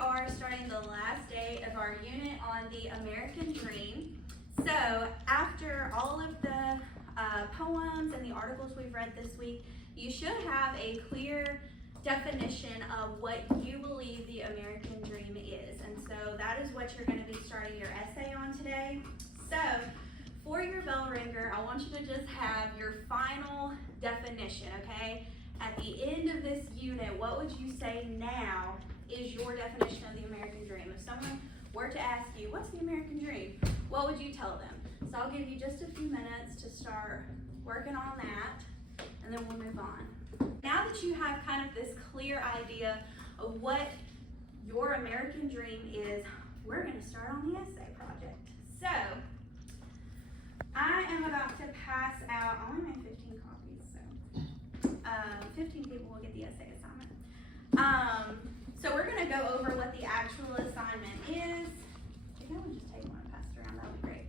are starting the last day of our unit on the American Dream. So after all of the poems and the articles we've read this week, you should have a clear definition of what you believe the American Dream is. And so that is what you're going to be starting your essay on today. So for your bell ringer, I want you to just have your final definition, okay? At the end of this unit, what would you say now is your definition of the American Dream? If someone were to ask you, what's the American Dream? What would you tell them? So I'll give you just a few minutes to start working on that, and then we'll move on. Now that you have kind of this clear idea of what your American Dream is, we're going to start on the essay project. So I am about to pass out, I only made 15 copies, so 15 people will get the essay assignment. So we're going to go over what the actual assignment is. If I would just take one and pass it around, that would be great.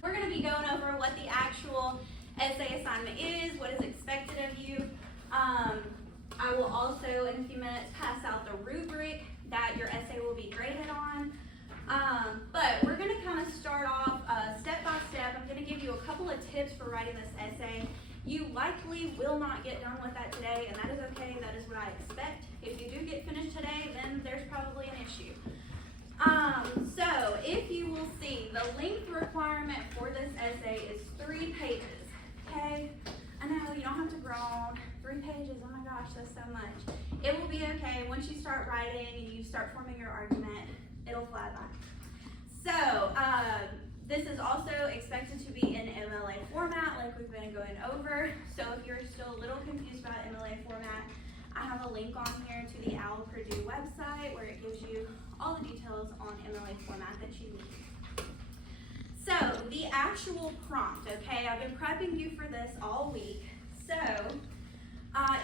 We're going to be going over what the actual essay assignment is, what is expected of you. I will also, in a few minutes, pass out the rubric that your essay will be graded on. But we're going to kind of start off step by step. I'm going to give you a couple of tips for writing this essay. You likely will not get done with that today, and that is okay. That is what I expect. If you do get finished today, then there's probably an issue. So if you will see, the length requirement for this essay is 3 pages, okay? I know you don't have to groan. 3 pages, oh my gosh, that's so much. It will be okay. Once you start writing and you start forming your argument, it'll fly by. So this is also expected to be in MLA format like we've been going over. So if you're still a little confused about MLA format, I have a link on here to the OWL Purdue website where it gives you all the details on MLA format that you need. So the actual prompt, okay, I've been prepping you for this all week. So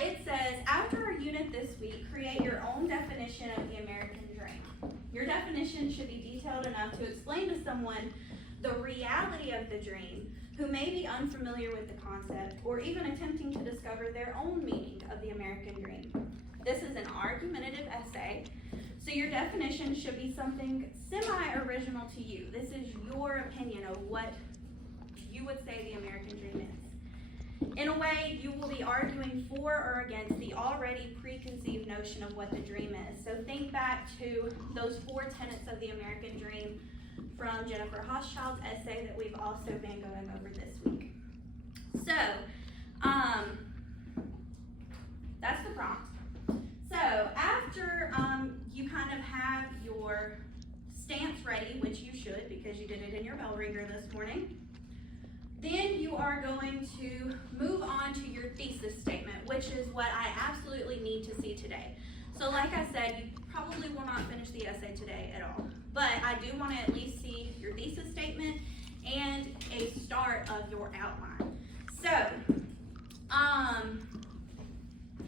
it says, after our unit this week, create your own definition of the American Dream. Your definition should be detailed enough to explain to someone the reality of the dream who may be unfamiliar with the concept or even attempting to discover their own meaning of the American Dream. This is an argumentative essay, so your definition should be something semi-original to you. This is your opinion of what you would say the American Dream is. In a way, you will be arguing for or against the already preconceived notion of what the dream is. So think back to those 4 tenets of the American Dream from Jennifer Hochschild's essay that we've also been going over this week. So, that's the prompt. So, after you kind of have your stance ready, which you should because you did it in your bell ringer this morning, then you are going to move on to your thesis statement, which is what I absolutely need to see today. So like I said, you probably will not finish the essay today at all, but I do want to at least see your thesis statement and a start of your outline. So,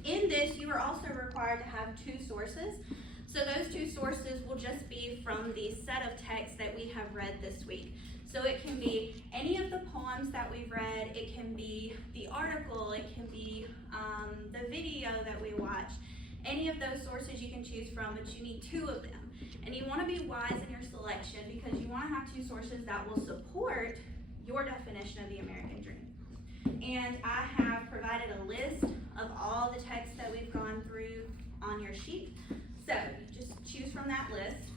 in this, you are also required to have 2 sources. So those 2 sources will just be from the set of texts that we have read this week. So it can be any of the poems that we've read, it can be the article, it can be the video that we watched. Any of those sources you can choose from, but you need 2 of them. And you want to be wise in your selection because you want to have 2 sources that will support your definition of the American Dream. And I have provided a list of all the texts that we've gone through on your sheet. So you just choose from that list.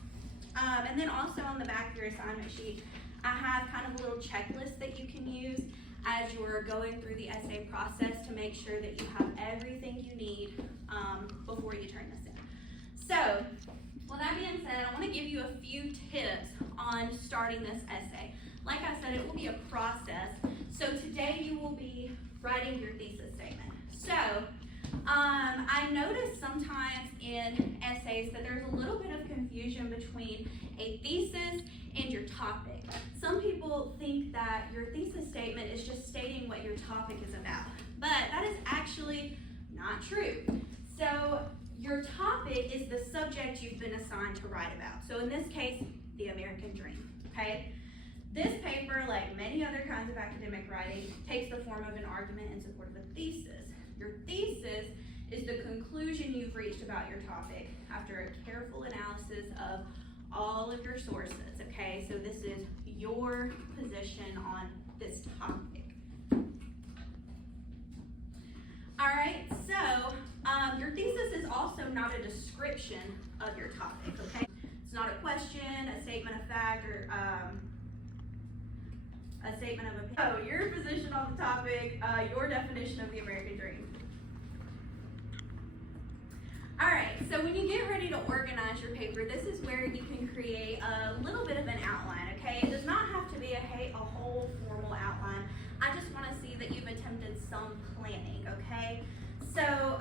And then also on the back of your assignment sheet, I have kind of a little checklist that you can use as you're going through the essay process to make sure that you have everything you need before you turn this in. So, with that being said, I want to give you a few tips on starting this essay. Like I said, it will be a process. So today you will be writing your thesis statement. So, I notice sometimes in essays that there's a little bit of confusion between a thesis and your topic. Some people think that your thesis statement is just stating what your topic is about, but that is actually not true. So your topic is the subject you've been assigned to write about. So in this case, the American Dream, okay? This paper, like many other kinds of academic writing, takes the form of an argument in support of a thesis. Your thesis is the conclusion you've reached about your topic after a careful analysis all of your sources, okay? So this is your position on this topic. All right, so your thesis is also not a description of your topic, okay? It's not a question, a statement of fact, or a statement of opinion. So your position on the topic, your definition of the American dream. All right, so when you get ready to organize your paper, this is where you can create a little bit of an outline, okay? It does not have to be a whole formal outline. I just want to see that you've attempted some planning, okay? So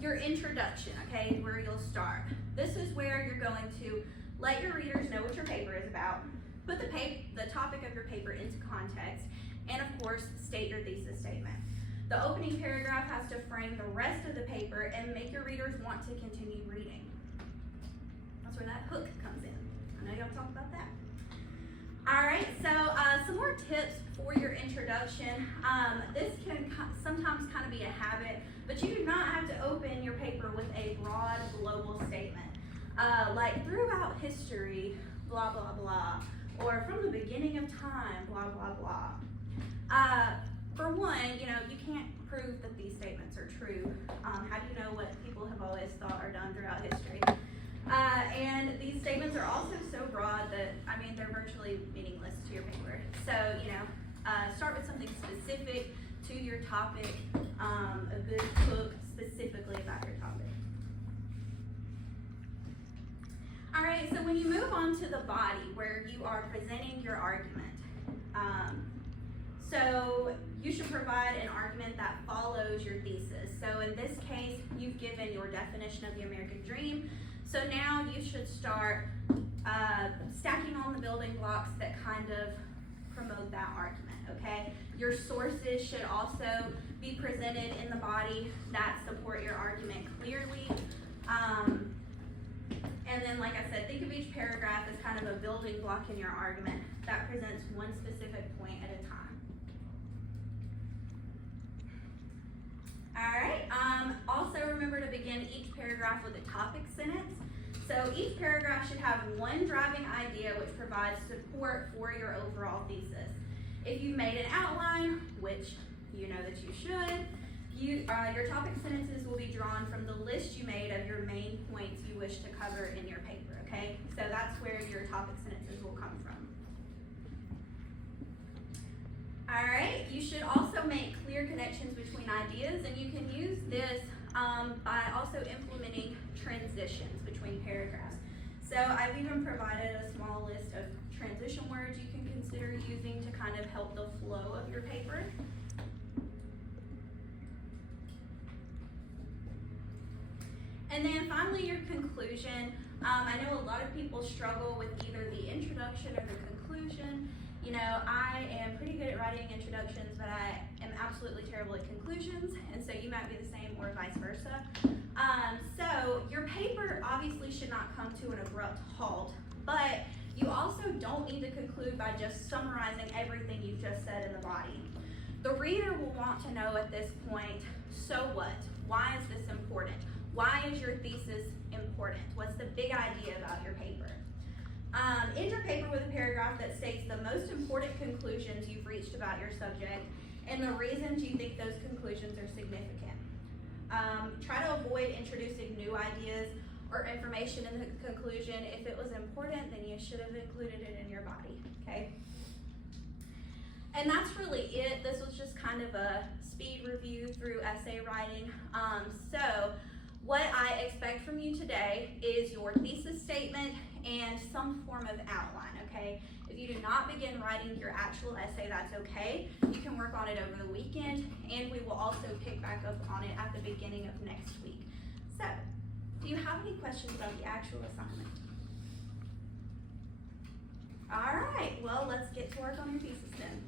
your introduction, okay, where you'll start. This is where you're going to let your readers know what your paper is about, put the topic of your paper into context, and of course, state your thesis statement. The opening paragraph has to frame the rest of the paper and make your readers want to continue reading. That's where that hook comes in. I know y'all talk about that. All right, so some more tips for your introduction. This can sometimes kind of be a habit, but you do not have to open your paper with a broad global statement. Like throughout history, blah, blah, blah, or from the beginning of time, blah, blah, blah. For one, you can't prove that these statements are true. How do you know what people have always thought or done throughout history? And these statements are also so broad that, they're virtually meaningless to your paper. So, start with something specific to your topic, a good hook specifically about your topic. All right, so when you move on to the body where you are presenting your argument, so you should provide an argument that follows your thesis. So in this case, you've given your definition of the American dream. So now you should start stacking on the building blocks that kind of promote that argument, okay? Your sources should also be presented in the body that support your argument clearly. And then, like I said, think of each paragraph as kind of a building block in your argument that presents one specific point at a time. All right, also remember to begin each paragraph with a topic sentence. So each paragraph should have one driving idea which provides support for your overall thesis. If you've made an outline, which you know that you should, your topic sentences will be drawn from the list you made of your main points you wish to cover in your paper, okay? So that's where your topic sentences will come from. All right, you should also make clear connections between ideas, and you can use this by also implementing transitions between paragraphs. So I've even provided a small list of transition words you can consider using to kind of help the flow of your paper. And then finally, your conclusion. I know a lot of people struggle with either the introduction or the conclusion. I am pretty good at writing introductions, but I am absolutely terrible at conclusions, and so you might be the same or vice versa. So your paper obviously should not come to an abrupt halt, but you also don't need to conclude by just summarizing everything you've just said in the body. The reader will want to know at this point, so what? Why is this important? Why is your thesis important? What's the big idea about your paper? End your paper with a paragraph that states the most important conclusions you've reached about your subject and the reasons you think those conclusions are significant. Try to avoid introducing new ideas or information in the conclusion. If it was important, then you should have included it in your body, okay? And that's really it. This was just kind of a speed review through essay writing. So what I expect from you today is your thesis statement and some form of outline, okay? If you do not begin writing your actual essay, that's okay. You can work on it over the weekend, and we will also pick back up on it at the beginning of next week. So, do you have any questions about the actual assignment? All right, well, let's get to work on your thesis then.